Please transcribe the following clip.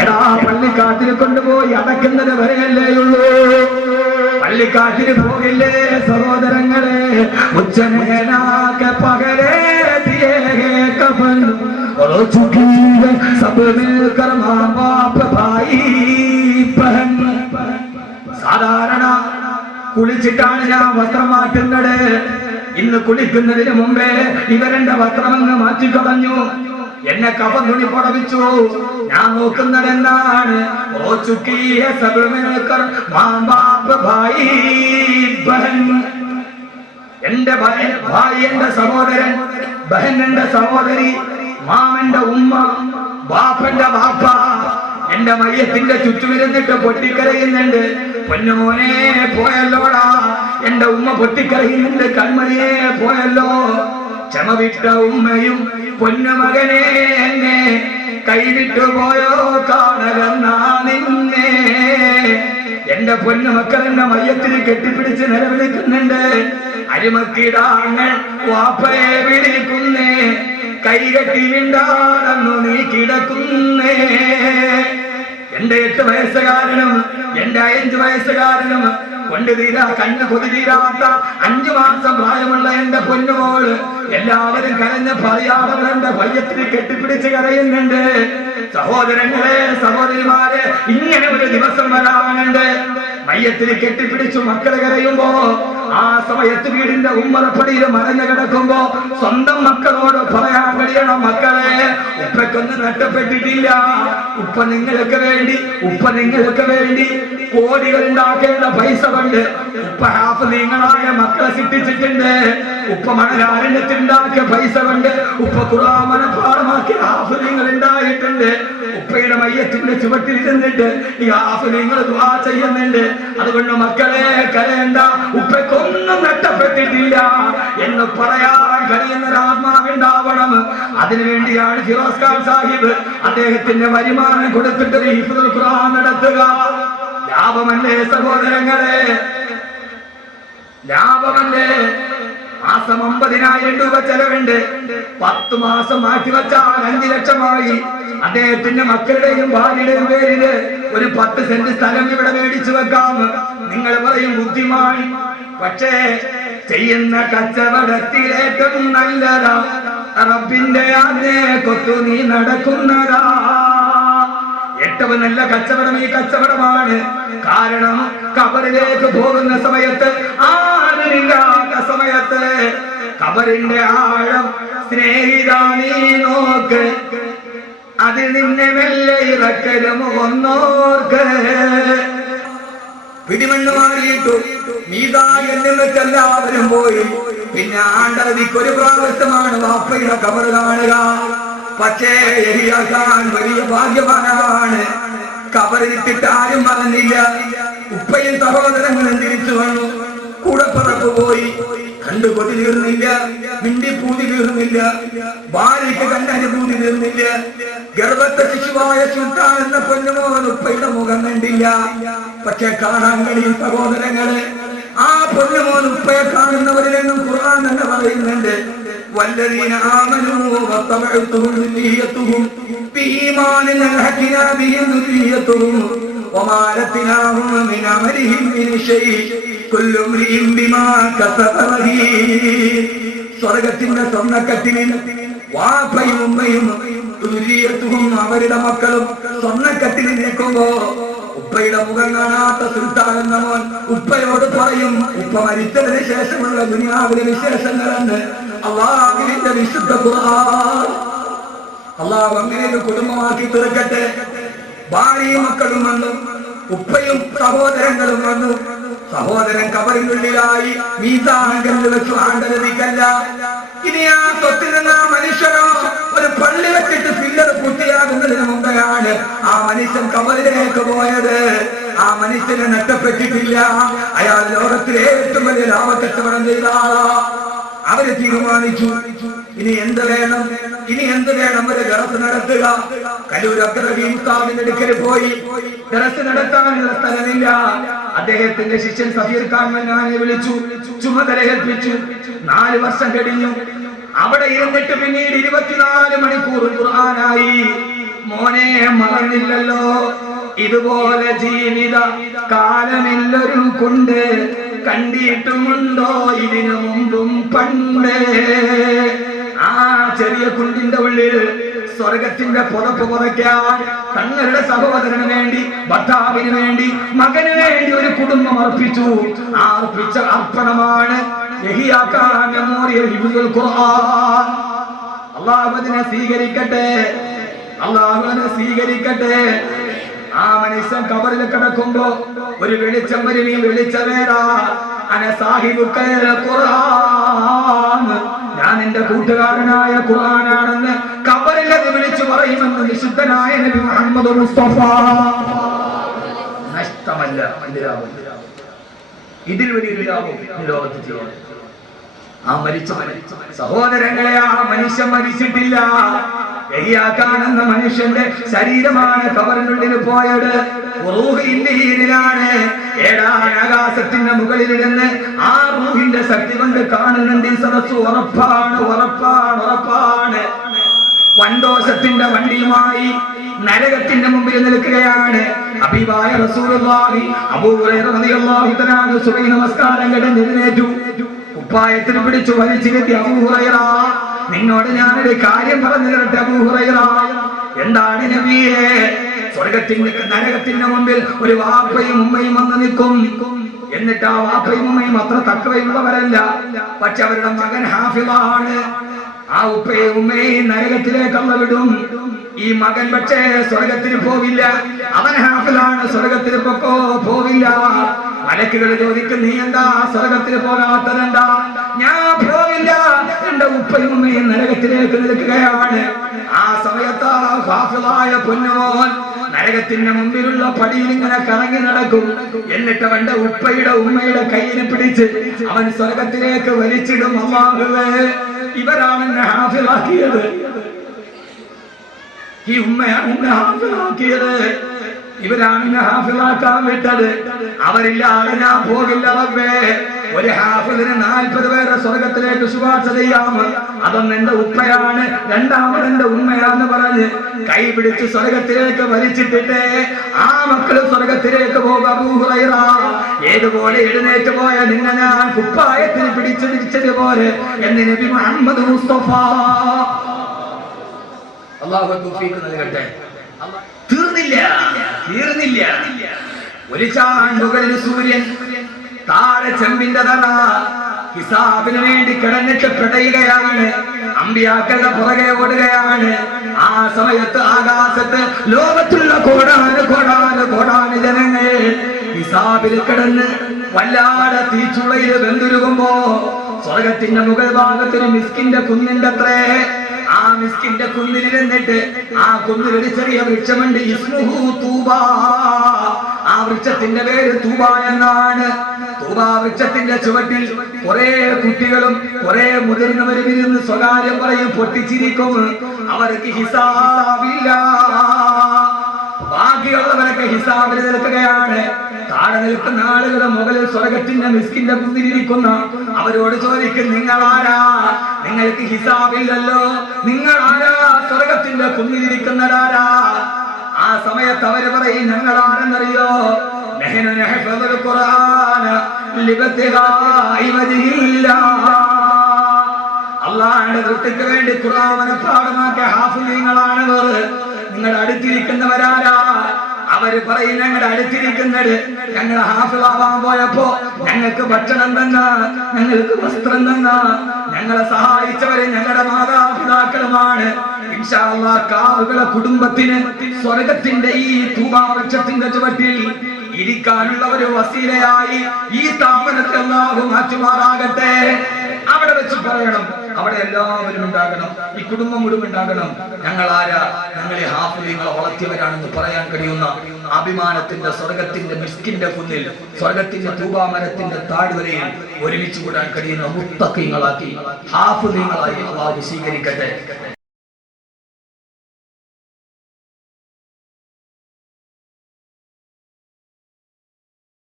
എടാ പള്ളിക്കാട്ടിൽ കൊണ്ടുപോയി അടക്കുന്നത് വരെയല്ലേയുള്ളൂ. പള്ളിക്കാട്ടിൽ പോകില്ലേ സഹോദരങ്ങളെ? ഉച്ചനേനാക്കെ പകലേ ദിയേ കഫൻ और चुकी है सब मिलकर माँ बाप भाई बहन. സാധാരണ കുളിച്ചിട്ടാണ് ഞാൻ വസ്ത്രം മാറ്റുന്നത്. ഇന്ന് കുളിക്കുന്നതിന് മുമ്പേ ഇവരെന്റെ വസ്ത്രമങ്ങ് മാറ്റിക്കളഞ്ഞു. എന്നെ കഫൻ തുണി പുറവിച്ചു. ഞാൻ നോക്കുന്നത് എന്താണ്? ഓ ചുക്കിയ സബ് മിൽക്കർ മാ ബാപ് ഭായി ബഹൻ. എന്റെ ഭായി എന്റെ സഹോദരൻ, ബഹൻ എന്റെ സഹോദരി, മാമന്റെ ഉമ്മ, ബാപ്പന്റെ ബാപ്പ എന്റെ മയ്യത്തിന്റെ ചുറ്റുമിരുന്നിട്ട് പൊട്ടിക്കരയുന്നുണ്ട്. പൊന്നുമോനെ പോയല്ലോടാ, എന്റെ ഉമ്മ പൊട്ടിക്കരയുന്നുണ്ട്. കൺമണിയെ പോയല്ലോ. ക്ഷമ വിട്ട ഉമ്മയും പൊന്നുമകനെ എന്നെ കൈവിട്ടു പോയോ കാണലെന്നാ നിന്നെ. എന്റെ പൊന്നുമക്കൾ എന്റെ മയ്യത്തിന് കെട്ടിപ്പിടിച്ച് നിലവിളിക്കുന്നുണ്ട്. അരിമക്കിടാങ്ങൾ വാപ്പയെ വിളിക്കുന്നേ, കൈകെട്ടി വിണ്ടാണെന്നു നീ കിടക്കുന്നേ. എന്റെ 8 വയസ്സുകാരനും എന്റെ 5 വയസ്സുകാരനും കൊണ്ട് തീരാ കണ്ണ് കൊതി തീരാത്ത 5 മാസം പ്രായമുള്ള എന്റെ പൊന്നുമോള് എല്ലാവരും കരഞ്ഞ് പറയാതെ എന്റെ മയ്യത്തിന് കെട്ടിപ്പിടിച്ച് കരയുന്നുണ്ട്. സഹോദരങ്ങളെ, സഹോദരിമാരെ, ഇങ്ങനെ ഒരു ദിവസം വരാനുണ്ട്. മയ്യത്തിന് കെട്ടിപ്പിടിച്ചു മക്കളെ കരയുമ്പോ, ആ സമയത്ത് വീടിന്റെ ഉമ്മറപ്പടിയിൽ മറഞ്ഞു കിടക്കുമ്പോ സ്വന്തം മക്കളോട് പറയാൻ കഴിയണം, മക്കളെ ഉപ്പയ്ക്കൊന്നും നഷ്ടപ്പെട്ടിട്ടില്ല. ഉപ്പ നിങ്ങൾക്ക് വേണ്ടി കോടികൾ ഉണ്ടാക്കേണ്ട പൈസ കൊണ്ട് ഉപ്പ ഹാഫിളീങ്ങളായ മക്കളെ സൃഷ്ടിച്ചിട്ടുണ്ട്. ഉപ്പ മണലാരണ്യത്തിലുണ്ടാക്കിയ പൈസ കൊണ്ട് ഉപ്പ ഖുർആൻ മനഃപാഠമാക്കിയ ഹാഫിളീങ്ങൾ ഉണ്ടായിട്ടുണ്ട്. ഉപ്പയുടെ മയ്യത്തിന്റെ ചുവട്ടിൽ ഇരുന്നിട്ട് ഈ ഹാഫിളീങ്ങൾ ദുആ ചെയ്യുന്നുണ്ട്. അതുകൊണ്ട് മക്കളെ കരയണ്ട, ഉപ്പയ്ക്കൊന്നും നഷ്ടപ്പെട്ടിട്ടില്ല എന്ന് പറയാൻ കഴിയുന്ന ആത്മാവുണ്ടാവണം. അതിനുവേണ്ടിയാണ് ഫിറോസ് ഖാൻ സാഹിബ് അദ്ദേഹത്തിന്റെ വരുമാനം കൊടുത്തിട്ട് ഹിഫ്ദുൽ ഖുർആൻ നടത്തുക. ലാഭമല്ലേ സഹോദരങ്ങളെ, ലാഭമല്ലേ? മാസം 50,000 രൂപ ചെലവുണ്ട്. 10 മാസം മാറ്റിവെച്ചാൽ 5 ലക്ഷമായി. അദ്ദേഹത്തിന്റെ മക്കളുടെയും ഭാര്യയുടെയും പേരില് ഒരു 10 സെന്റ് സ്ഥലം ഇവിടെ മേടിച്ചു വെക്കാം. നിങ്ങൾ പറയും ബുദ്ധിമാൻ. പക്ഷേ ചെയ്യുന്ന കച്ചവടത്തിലേറ്റവും നല്ലതാ റബ്ബിന്റെ ആജ്ഞയെ കൊത്തു നീ നടക്കുന്നതാ. ഏറ്റവും നല്ല കച്ചവടം ഈ കച്ചവടമാണ്. കാരണം ഖബറിലേക്ക് പോകുന്ന സമയത്ത്, ആരില്ലാത്ത സമയത്ത്, ഖബറിന്റെ ആഴം സ്നേഹിതാ നീ നോക്ക്, അതിൽ നിന്നെ മെല്ലെ ഇറക്കലും ഒന്നോർക്ക്. പിടിമണ്ണ് മാറിയിട്ടു മീതായെന്നിട്ട് എല്ലാവരും പോയി. പിന്നെ ആണ്ടതിക്കൊരു പ്രാവശ്യമാണ് വാപ്പയുടെ ഖബർ കാണുക. പക്ഷേ യഹിയാൻ വലിയ ഭാഗ്യവാനാണ്. ഖബറിലിട്ടിട്ട് ആരും പറഞ്ഞില്ല. ഉപ്പയും സഹോദരങ്ങളും തിരിച്ചു വന്നു. കൂടപ്പറപ്പ് പോയി. കണ്ടു കൊതി തീർന്നില്ല, മിണ്ടിപ്പൂതി തീർന്നില്ല, ഭാര്യയ്ക്ക് കണ്ടനുഭൂതി തീർന്നില്ല. ഗർഭത്തെ ശിശുവായ സുൽത്താൻ എന്ന പൊന്നുമോൻ ഉപ്പയുടെ മുഖം കണ്ടില്ല. പക്ഷെ കാണാൻ കഴിയും സഹോദരങ്ങളെ. ആ പൊന്നുമോൻ ഉപ്പയെ കാണുന്നവരിലെന്നും ഖുർആൻ തന്നെ പറയുന്നുണ്ട്, വല്ലദീന ആമനൂ വത്തബഅതുഹും ദുരിയത്തുഹും ബിഈമാനിൻ അൽഹഖനാ ബിഹിം ദുരിയത്തുഹും വമാ ലത്നാഹും മിൻ അമലിഹിം മിൻ ശൈഇ കുല്ലു ഇംറിഇൻ ബിമാ കസബ റഹീൻ. സ്വർഗ്ഗത്തിന്റെ സ്വർണ്ണക്കട്ടിലിൽ വാപ്പയും ഉമ്മയും ദുരിയത്തുഹും അവരുടെ മക്കളും സ്വർണ്ണക്കട്ടിലിൽ നിൽക്കുമ്പോ ഉപ്പയുടെ മുഖം കാണാത്ത സുൽത്താൻ എന്ന മോൻ ഉപ്പയോട് പറയും, ഉപ്പ മരിച്ചതിന് ശേഷമുള്ള ദുനിയാവിലെ വിശേഷങ്ങളെന്ന് അല്ലാഹുവിന്റെ വിശുദ്ധ ഖുർആൻ. അല്ലാഹു അങ്ങനെ ഒരു കുടുംബമാക്കി തീർക്കട്ടെ. ഭാര്യയും മക്കളും വന്നു, ഉപ്പയും സഹോദരങ്ങളും വന്നു. സഹോദരൻ ഖബറിനുള്ളിലായി മീസാൻ വെച്ചു ആണ്ടതിക്കല്ല. ഇനി ആ സ്വത്തിൽ നിന്ന് ആ മനുഷ്യനോ ഒരു പള്ളി വെച്ചിട്ട് പില്ലർ പൂർത്തിയാകുന്നതിന് മുമ്പെയാണ് ആ മനുഷ്യൻ ഖബറിലേക്ക് പോയത്. ആ മനുഷ്യനെ നഷ്ടപ്പെട്ടിട്ടില്ല. അയാൾ ലോകത്തിലെ ഏറ്റവും വലിയ ലാഭക്കച്ചവടം ചെയ്ത ആളാ. അവര് തീരുമാനിച്ചു, ഇനി എന്ത് വേണം, ഒരു ദർസ് നടത്തുക. കലൂർ അബ്ദുറഹീം ഉസ്താദിന്റെ അടുക്കൽ പോയി. ദർസ് നടത്താനുള്ള സ്ഥലമില്ല. അദ്ദേഹത്തിന്റെ ശിഷ്യൻ സഫീർ ഖാൻ മന്നാനെ വിളിച്ചു, ചുമതല ഏൽപ്പിച്ചു. 4 വർഷം കഴിഞ്ഞു. അവിടെ ഇരുന്നിട്ട് പിന്നീട് 24 മണിക്കൂർ ഖുർആനായി. മോനെ മറന്നില്ലല്ലോ, ഇതുപോലെ ജീവിത കാലമില്ലൊരു കൊണ്ട് കണ്ടിട്ടുമുണ്ടോ ഇതിനു മുമ്പും പണ്ട്. ആ ചെറിയ കുണ്ടിന്റെ ഉള്ളിൽ സ്വർഗത്തിന്റെ പുതപ്പ് പുതയ്ക്കാൻ തങ്ങളുടെ സഹോദരന് വേണ്ടി, ഭർത്താവിന് വേണ്ടി, മകന് വേണ്ടി ഒരു കുടുംബം അർപ്പിച്ചു. ആ അർപ്പിച്ച അർപ്പണമാണ് യഹ്യാ ഖാൻ മെമ്മോറിയൽ ഹിഫ്ദുൽ ഖുർആൻ. അല്ലാഹു അതിനെ സ്വീകരിക്കട്ടെ, അല്ലാഹു അതിനെ സ്വീകരിക്കട്ടെ. ആ മനുഷ്യൻ ഖബറിൽ കിടക്കുമ്പോ ഒരു വെളിച്ചം വരും. ഈ വെളിച്ചമേടാ അന സാഹിബുക്കൽ ഖുർആൻ, ഞാൻ എന്റെ കൂട്ടുകാരനായ ഖുർആനാണെന്ന് ഖബറിൽ അത് വിളിച്ചു പറയുമെന്ന് വിശുദ്ധനായ നബി മുഹമ്മദ് മുസ്തഫ. നഷ്ടമല്ല ഇതിൽ വലിയൊരു ലാഭം ലോകത്ത് ചെയ്യാൻ. ആ മരിച്ച സഹോദരങ്ങളെ, ആ മനുഷ്യൻ മരിച്ചിട്ടില്ല. യഹ്യാ ഖാൻ എന്ന മനുഷ്യന്റെ ശരീരമാണ് ഖബറിനുള്ളിൽ പോയത്. റൂഹിലാണ് ഏഴാകാശത്തിന്റെ മുകളിലിരുന്ന് ആ റൂഹിന്റെ ശക്തി കൊണ്ട് കാണുന്നുണ്ട്. ഈ സദസ്സ് ഉറപ്പാണ്, ഉറപ്പാണ്, ഉറപ്പാണ്. വൻദോഷത്തിന്റെ വണ്ടിയുമായി നരകത്തിന്റെ മുമ്പിൽ നിൽക്കുകയാണ്. ഹബീബായ റസൂലുള്ളാഹി അബൂ ഹുറൈറ റളിയല്ലാഹു തആല അൻഹു സുബഹി നമസ്കാരം കഴിഞ്ഞ് എഴുന്നേറ്റു. കുപ്പായത്തിൽ പിടിച്ചു വലിച്ചിരുത്തി, അബൂ ഹുറൈറ, നിന്നോട് ഞാനൊരു കാര്യം പറഞ്ഞു തരട്ടെ അബൂ ഹുറൈറ. എന്താണ് നബിയേ? സ്വർഗത്തിന്റെ നരകത്തിന്റെ മുമ്പിൽ ഒരു വാപ്പയും ഉമ്മയും വന്ന് നിൽക്കും. എന്നിട്ട് ആ വാപ്പയും ഉമ്മയും അത്ര തക്കവയുള്ളവരല്ല, പക്ഷെ അവരുടെ മകൻ ഹാഫിളാണ്. ആ ഉപ്പയും ഉമ്മയും നരകത്തിലേക്ക് അള്ള വിടും. ഈ മകൻ പക്ഷേ സ്വർഗത്തിന് പോവില്ല. അവൻ ഹാഫിളാണ്, സ്വർഗത്തിന് പോവില്ല. മലക്കുകൾ ചോദിക്കും, നീ എന്താ സ്വർഗത്തിന് പോകാത്തതെന്താ? ഞാൻ പോവില്ല, എന്റെ ഉപ്പയും ഉമ്മയും നരകത്തിലേക്ക് നിൽക്കുകയാണ്. ആ സമയത്ത് ഹാഫിളായ പൊന്നുമോൻ നരകത്തിന്റെ മുമ്പിലുള്ള പടിയിൽ ഇങ്ങനെ കറങ്ങി നടക്കും. എന്നിട്ട് അവന്റെ ഉപ്പയുടെ ഉമ്മയുടെ കയ്യിൽ പിടിച്ച് അവൻ സ്വർഗത്തിലേക്ക് വലിച്ചിടും. അല്ലാഹുവേ, ഇവരാണ് എന്നെ ഹാഫിളാക്കിയത്, ഈ ഉമ്മയാണ് എന്നെ ഹാഫിളാക്കിയത്, ഇവരാണ് എന്നെ ഹാഫിളാക്കാൻ വിട്ടത്. അവരില്ലാതെ ഞാൻ പോകില്ല റബ്ബേ. ഒരു ഹാഫിളിന് 40 പേരെ സ്വർഗത്തിലേക്ക് ശുപാർശ ചെയ്യാം. അതൊന്ന് എന്റെ ഉപ്പയാണ്, രണ്ടാമത് എന്റെ ഉമ്മയാന്ന് പറഞ്ഞ് കൈ പിടിച്ച് സ്വർഗത്തിലേക്ക് വലിച്ചിട്ടിട്ട് ആ മക്കള് സ്വർഗത്തിലേക്ക് പോകും. അബൂ ഹുറൈറ, ഏതുപോലെ എഴുന്നേറ്റ് പോയ നിന്നെ ഞാൻ കുപ്പായത്തിന് പിടിച്ചു തിരിച്ചതുപോലെ എന്ന് നബി മുഹമ്മദ് മുസ്തഫ. അല്ലാഹു തൗഫീഖ് നൽകട്ടെ. തീർന്നില്ല. ഒരു ചാണ്ടുകളിൽ സൂര്യൻ, താഴെ ചെമ്പിന്റെ തല, ഹിസാബിന് വേണ്ടി കിടന്നിട്ട് പിടയുകയാണ്. അമ്പിയാക്കളുടെ പുറകെ ഓടുകയാണ്. ആ സമയത്ത് ആകാശത്ത് ലോകത്തുള്ള കോടാന് ജനങ്ങൾ ഹിസാബിൽ കിടന്ന് വല്ലാതെ തീച്ചുളയിൽ വെന്തുരുകുമ്പോ സ്വർഗത്തിന്റെ മുകൾ ഭാഗത്തിന് മിസ്കിന്റെ കുന്നിന്റെ അത്രേ. ആ മിസ്കിന്റെ കുന്നിലിരുന്നിട്ട് ആ കുന്നിലൊരു ചെറിയ വൃക്ഷമുണ്ട്, ഇസ്മുഹു തൂബ. ആ വൃക്ഷത്തിന്റെ പേര് തൂബ എന്നാണ്. തൂബ വൃക്ഷത്തിന്റെ ചുവട്ടിൽ കുറെ കുട്ടികളും കുറെ മുതിർന്നവരും ഇരുന്ന് സ്വകാര്യം പറയും, പൊട്ടിച്ചിരിക്കും. അവർക്ക് ഹിസാബില്ല. ബാക്കിയുള്ളവരൊക്കെ ഹിസാബിൽ നിൽക്കുകയാണ്. താഴെ നിൽക്കുന്ന ആളുകളുടെ മുകളിൽ സ്വർഗത്തിന്റെ മിസ്കിന്റെ കുന്നിലിരിക്കുന്ന അവരോട് ചോദിക്കും, നിങ്ങളാരാ? നിങ്ങൾക്ക് ഹിസാബില്ലല്ലോ, നിങ്ങളാരാ? സ്വർഗത്തിന്റെ കുന്നിലിരിക്കുന്നവരാരാ? ആ സമയത്ത് അവര് പറയും, ഞങ്ങളാരെന്നറിയോ? അല്ലാഹുവിന്റെ തൃപ്തിക്ക് വേണ്ടി ഖുർആൻ പാഠമാക്കിയ ഹാഫിളീങ്ങളാണ് അവർ. നിങ്ങളുടെ അടുത്തിരിക്കുന്നവരാരാ? അവര് പറയും, ഞങ്ങളുടെ അടുത്തിരിക്കുന്നത് ഞങ്ങൾ ഹാഫിളാവാൻ പോയപ്പോ ഞങ്ങൾക്ക് ഭക്ഷണം തന്ന, ഞങ്ങൾക്ക് വസ്ത്രം തന്ന, ഞങ്ങളെ സഹായിച്ചവര് ഞങ്ങളുടെ മാതാപിതാക്കളുമാണ്. ഇൻഷാ അല്ലാഹ് കാവുകളെ കുടുംബത്തിന് സ്വർഗത്തിന്റെ ഈ തൂബാ വൃക്ഷത്തിന്റെ ചുവട്ടിൽ ഇരിക്കാനുള്ള ഒരു വസീലയായി ഈ സ്ഥാപനത്തെ അല്ലാഹു മാറ്റുമാറാകട്ടെ. അവിടെ വെച്ച് പറയണം, അവിടെ എല്ലാവരും ഉണ്ടാകണം, ഈ കുടുംബം മുഴുവൻ ഉണ്ടാകണം. ഞങ്ങളാരാ? ഞങ്ങളെ ഹാഫിളീങ്ങളെ വളർത്തിയവരാണെന്ന് പറയാൻ കഴിയുന്ന അഭിമാനത്തിന്റെ സ്വർഗത്തിന്റെ മിസ്കിന്റെ കുന്നിൽ, സ്വർഗത്തിന്റെ തൂബാമരത്തിന്റെ താഴ്വരയിൽ ഒരുമിച്ച് കൂടാൻ കഴിയുന്ന മുത്തഖീങ്ങളാക്കി ഹാഫിളീങ്ങളായി അല്ലാഹു സ്വീകരിക്കട്ടെ.